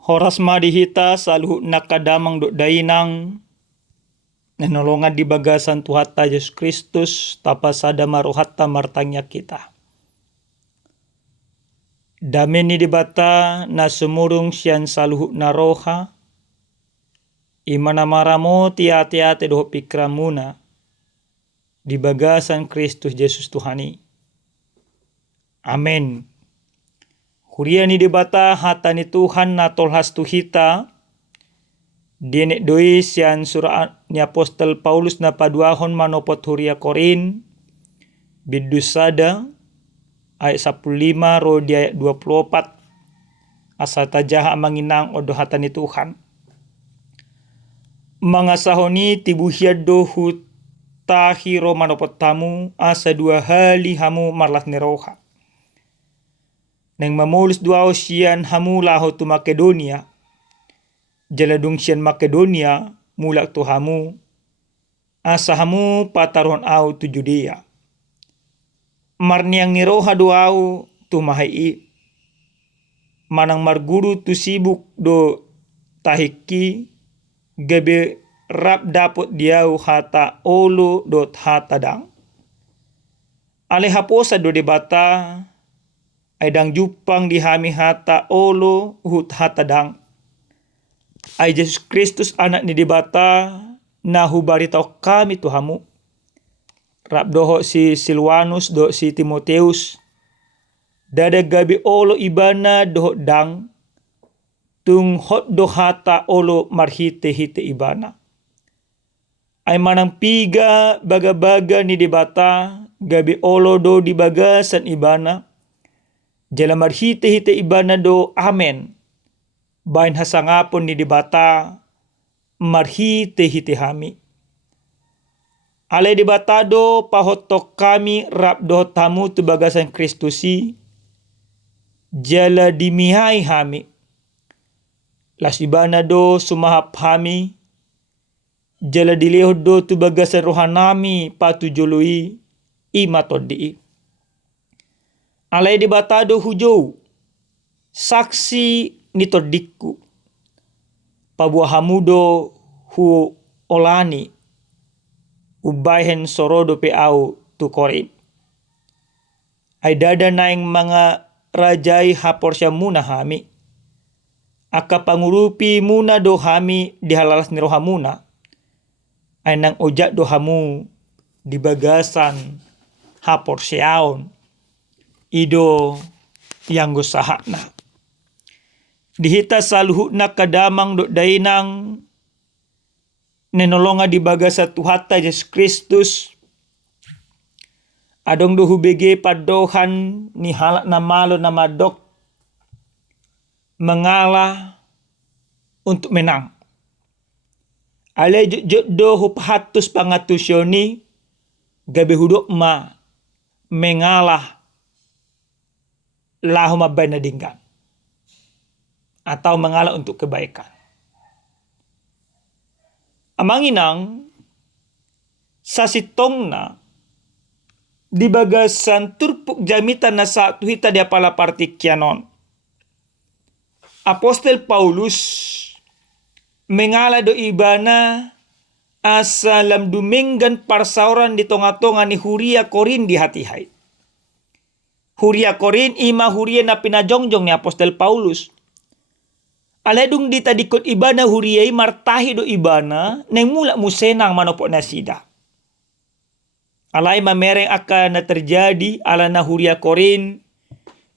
Horas madihita saluhu nakadamang do dainang nanolongan di bagasan Tuhata Yesus Kristus tapasada maruhatta martanya kita. Damen ni dibata na sumurung siyan saluhu na roha imana maramo tiati-ati doho pikramuna di bagasan Kristus Yesus Tuhani. Amen. Huria ni dibata hata ni Tuhan na tolhas tuhita Dienek doi sian surat ni Apostol Paulus na paduahon manopot huria Korin bidusada ayat 15 ro di ayat 24 asal tajaha manginang odo hata ni Tuhan. Mangasahoni tibuhiad dohu tahiro manopot tamu asa dua hali hamu marlas neroha. Neng mamulus dua sian hamu laho tu Makedonia. Jaladung sian Makedonia mulak tu hamu asa hamu pataron au tu Judea. Marniang niroha do au tu mahai manang marguru tu sibuk do tahiki gabe rap dapot diau hata olo dot hata dang. Ale haposa do debata aidang jupang dihami hata olo hut hata dang. Ay Yesus Kristus anak ni dibata na hubaritau kami Tuhamu. Rap doho si Silwanus do si Timoteus. Dada gabi olo ibana doho dang. Tung hot do hata olo marhite-hite ibana. Ay manang piga baga-baga ni dibata gabi olo do di bagasan ibana. Jala marhite-hite ibana do amen. Bain hasangapon ni dibata marhite-hite hami. Ale dibata do pahotok kami rap do tamu tu bagasan Kristusi. Jala dimihai hami. Lasibana do sumahap hami. Jala dileho do tu bagasan rohanami patu jului imatodi. Ale dibata do hujau. Saksi nitodikku. Pabuah hamudo hu olani. Ubaihen sorodo pe au tu korib. Ay dada naing mga rajai haporsya muna hami. Aka pangurupi muna do hami dihalalas ni rohamuna. Ay nang ojak do hamu di bagasan haporsyaon. Ido yang gusahakna. Dihita saluhu na kadamang do dainang nenolonga di bagasa Tuhata Yesus Kristus. Adong do hubege padohan ni halak na malo na madok mengalah untuk menang. Ale jut do hupahatus pangatusyoni gabe hudok ma mengalah lahu mabay na dinggan. Atau mengalah untuk kebaikan. Amanginang sasitong na di bagasan turpuk jamitan na sa tuhita dia pala partikyanon. Apostol Paulus mengalah do ibana asa lam duminggan parsauran di tonga-tonga ni Huria Korin di hati-hai. Huria Korin ima huria na pinajongjong ni Apostol Paulus. Aledung dita dikot ibana huriai martahi do ibana neng mulak musenang manopok nasida. Alai mamereng akan na terjadi ala na huria Korin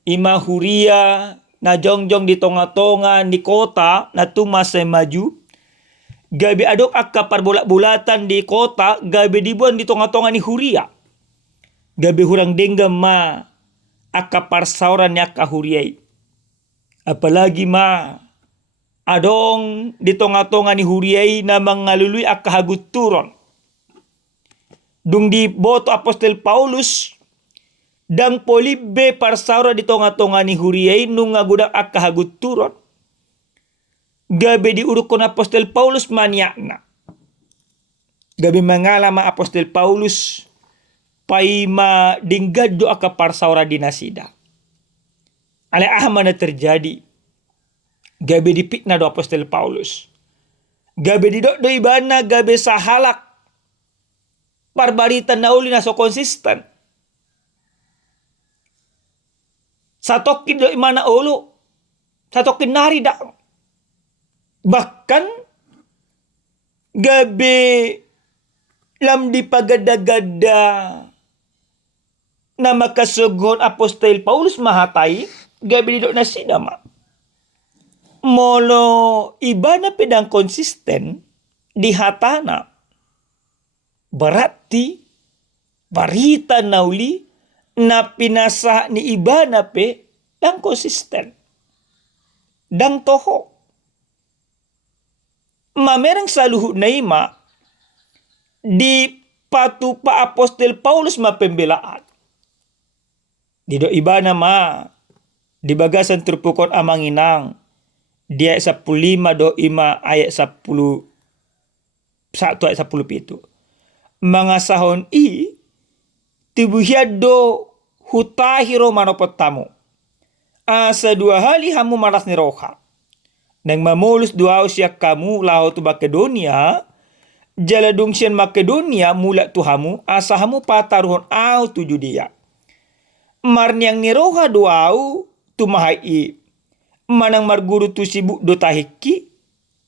ima huria na jongjong di tonga-tonga di kota na tumasay maju. Gabi adok akka parbolak-bulatan di kota gabi dibuan di tonga-tonga ni huria. Gabi hurang denggam ma akka parsauran ni akka huriai. Apalagi ma adong di tonga-tonga ni huriai na mangalului akka hagut turon. Dung di boto Apostol Paulus dang polibe parsaura di tonga-tonga ni huriai nung ngagudang akka hagut turon. Gabe di urukon Apostol Paulus maniakna. Gabe mangalama Apostol Paulus paima dinggadyo akka parsaura di nasida. Ale ahma na terjadi. Gabe dipitna do apostol Paulus. Gabe didok do ibana gabe sahalak. Parbarita nauli na so konsisten. Satokin do imana ulo. Satokin nari da. Bahkan gabe lam dipagada-gada na makasugon apostol Paulus mahatay gabe didok na sidama. Molo iba na pedang konsisten di hatana. Berarti barita nauli na pinasa ni iba na pe dang konsisten. Dang toho. Mamerang saluhut na ima di patupa apostol Paulus mapembelaan. Dido iba na ma di bagasan terpukon amang inang dia 15 do ima ayat 10 1 ayat 10 pitu. Mga sahon tibuhiad do hutahiro manopot tamu. Asa 2 hali hamu maras ni roha. Nang mamulus duao siya kamu lao tu Makedonia, jaladung siyan Makedonia mula tu hamu, asa hamu pataruhon au tu Judea. Marniang ni roha duao tu mahai. Manang marguru tu sibuk do tahiki,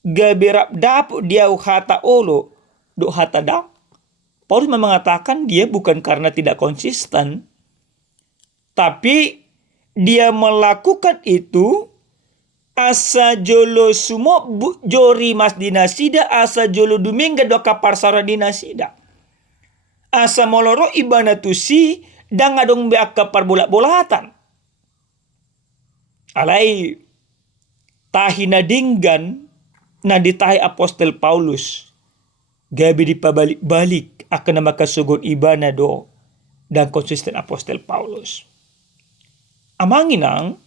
gaberap dapuk dia hata olo do hata dam. Paulus mengatakan dia bukan karena tidak konsisten, tapi dia melakukan itu asa jolo sumo jori mas dinasida, asa jolo dumingga do kaparsara dinasida. Asa moloro ibana tusi dang adong be akapar bola-bolatan. Alai tahina dinggan na ditahi apostol Paulus gabi dipabalik-balik akan makasugon ibana do dan konsisten apostol Paulus. Amanginang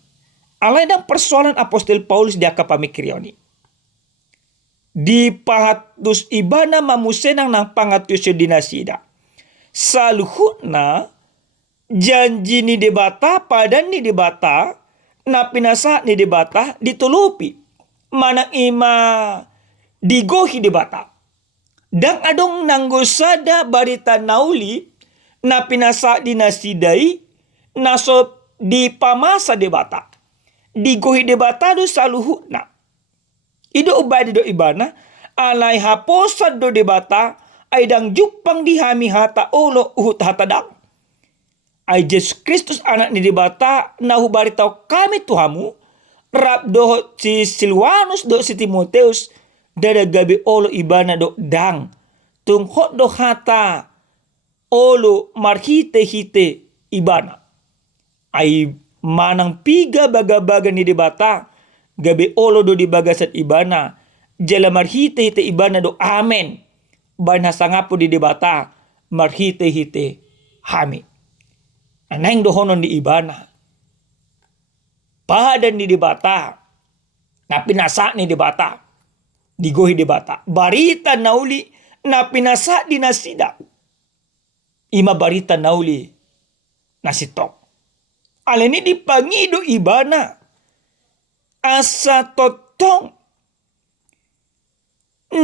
alay dang persoalan apostol Paulus di akapamikrioni. Di pahatus ibana mamusenang ng pangatusyo dinasida. Saluhutna janji ni debata padan ni debata na pinasa ni debata ditulupi. Manang ima digohi debata. Dang adong nanggusada barita nauli na pinasa dinasidai naso di pamasa debata. Digohi debata do saluhu na. Ido ubadi do ibana alay haposad do debata ay dang jupang dihami hata ulo uhut hata dang. Ay Jesus Kristus anak ni debata na hubaritaw kami tuhamu rap do si Silwanus do si Timoteus dada gabi olo ibana do dang tunghot do hata olo marhite-hite ibana ay manang piga baga-baga ni debata gabi olo do di bagasat ibana jala marhite-hite ibana do amen banha sangapo di debata marhite-hite hami anang do honon di ibana padan di debata na pinasa ni debata digohi debata barita nauli na pinasa dinasida ima barita nauli nasitok aleni dipangido ibana asa totong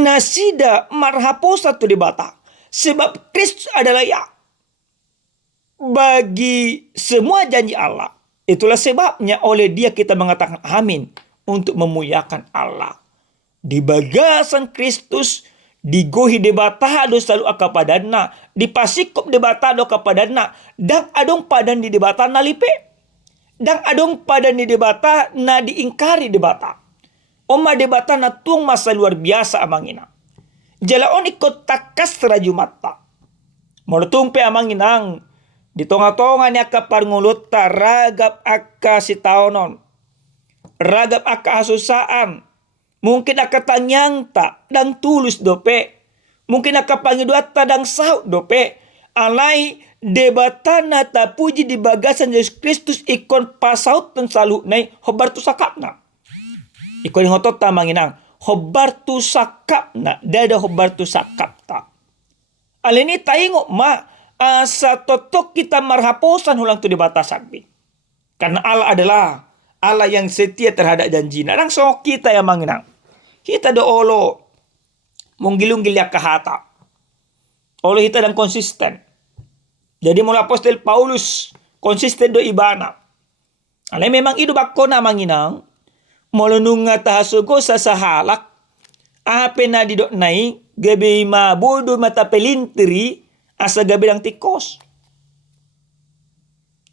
nasida marhaposa tu debata sebab Kristus adalah ya bagi semua janji Allah. Itulah sebabnya oleh dia kita mengatakan amin untuk memuliakan Allah. Di bagasan Kristus digohi debata do selalu akapadana, dipasikop debata do kapadana, dang adong padan di debata na lipe. Dang adong padan di debata na diingkari debata. Oma debata na tuang masa luar biasa amangina. Jalaon ikut takas rajumatta. Mortumpe amanginang di tonga-tonga ni akka parnguluta ragap akka sitaonon. Ragap akka hasusaan. Mungkin akka tanyangta dang tulus dope. Mungkin akka pangiduata dang saut dope. Alai debatana tapuji di bagasan Yesus Kristus ikon pasaut dan salu nai hobar tu sakapna. Ikon ngotot tamanginang hobar tu sakapna dada hobar tu sakapta. Alini taingo ma asa totok kita marhaposan hulang tu debata sakbi. Karena Allah adalah Allah yang setia terhadap janjina. Langsung kita yang manginang. Kita do olo menggilung-gil ya kahata. Olo kita dan konsisten. Jadi mula apostol Paulus konsisten do ibana. Ale memang idu bakko na manginang. Molununga tahasugo sa sahalak. Ape na didok nai. Gabi ma bodo mata pelinteri. Asa gabi lang tikos.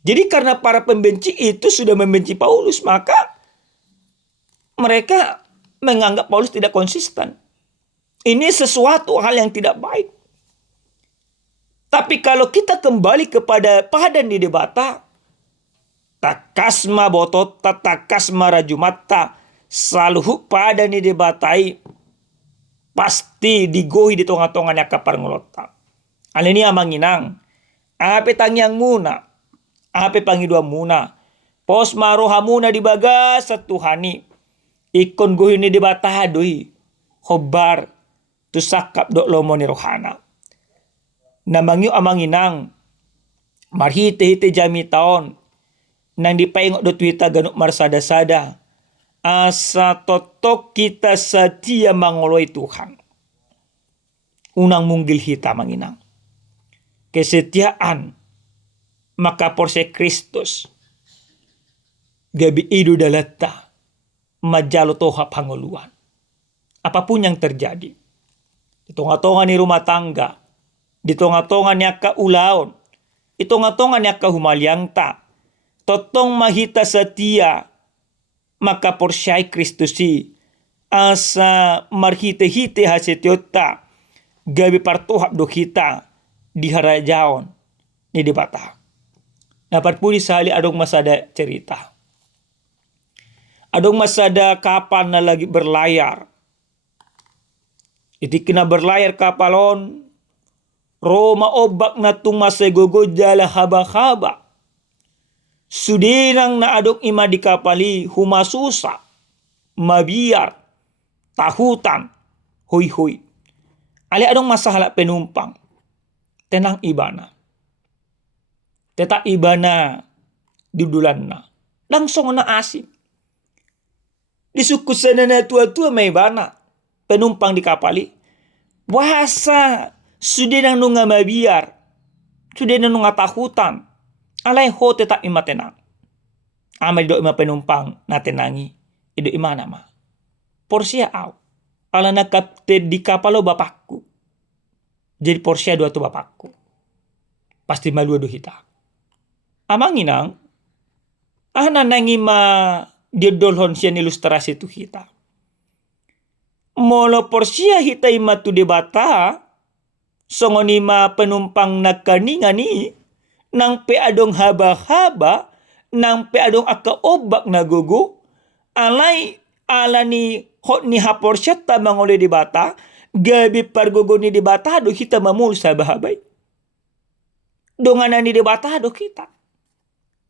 Jadi karena para pembenci itu sudah membenci Paulus, maka mereka menganggap Paulus tidak konsisten. Ini sesuatu hal yang tidak baik. Tapi kalau kita kembali kepada padan di debata, takasma botot, takasma rajumata, selalu padan di debatai, pasti digohi di tonga-tongan yang kapar ngolota. Alini amanginang, ape tangyang muna, ape pangidua muna, pos maroha muna dibagas sa Tuhani, ikon gohi ni dibatahadoy, hobar, tusakap do lomo ni rohana. Namangyo amanginang, marhite-hite jami taon, nang dipaingok do tuita ganuk marsada-sada, asa totok kita setia mangoloy Tuhan. Unang munggil hita manginang. Kesetiaan maka porse Kristus gabi idu dalata majalo toha panguluan. Apapun yang terjadi, di tonga-tonga ni rumah tangga, di tonga-tonga niya kaulaon, di tonga-tonga niya kahumaliangta, totong mahita setia maka porsyai Kristusi asa marhite-hite hasetiota gabi partohap do kita di harajaon ni debata. Dapat puli sehali adong masada cerita. Adong masada kapal na lagi berlayar. Iti kina berlayar kapalon, Roma obak na tumasegogo jala haba-haba. Sudinang na adong ima di kapali humasusa, mabiar, tahutan, huy-huy. Ali adong masalah penumpang. Tenang ibana. Teta ibana dudulan na. Langsung na asin. Disukusan na tua-tua may ibana. Penumpang di kapali. Wasa. Sudah nang nunga mabiar. Sudah nang nunga takutan. Alay ho teta ima tenang. Amal do ima penumpang na tenangi. Ido ima nama. Porsia aw. Ala na kapten di kapalo bapakku. Jadi porsia dua tu bapakku. Pasti malu do hita. Amanginang. Ahna nangima diodolhon siya ilustrasi tu hita. Molo porsia hita ima tu debata. Songonima penumpang nakaningani. Nang peadong haba-haba. Nang peadong akaobak na gugu. Alay alani hot ni haporsyat ta mangole debata. Gabi pargogo ni debata do kita mamul sa bahabay. Donganan ni debata do kita.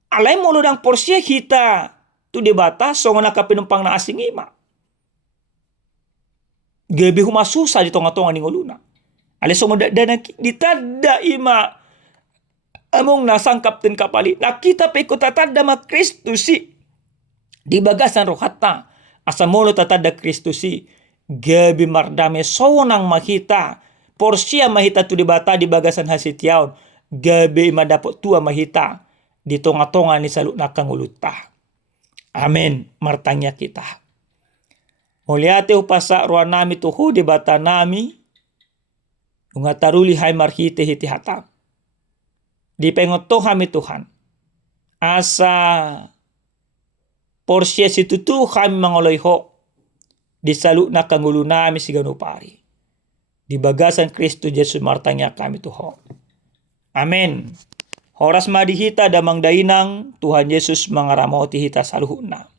Alay mulu dang porsia kita tu debata songon naka penumpang na asing ima. Gabi humasusa di tonga-tonga ni nguluna. Alay songon dana ditada ima among nasang kapten kapali. Nakita pa ikut tatada ma Kristusi. Di bagasan rohata. Asa mulu tatada Kristusi. Gabi mardame sonang mahita. Porsia mahita tu dibata di bagasan hasitiaon. Gabi madapot tua mahita. Di tonga-tonga ni saluk nakanguluta. Amen. Martanya kita. Muliate upasa ruan nami tuhu di bata nami. Ungataruli hai marhite hiti hatam. Di pengoto kami Tuhan. Asa porsia situ tu kami mangoloy ho. Di saluk na kangulo nami si ganupari. Di bagasan Kristo Yesus martanya kami tuho. Amen. Horas madihita damang dainang Tuhan Yesus mangaramoti hita saluhuna.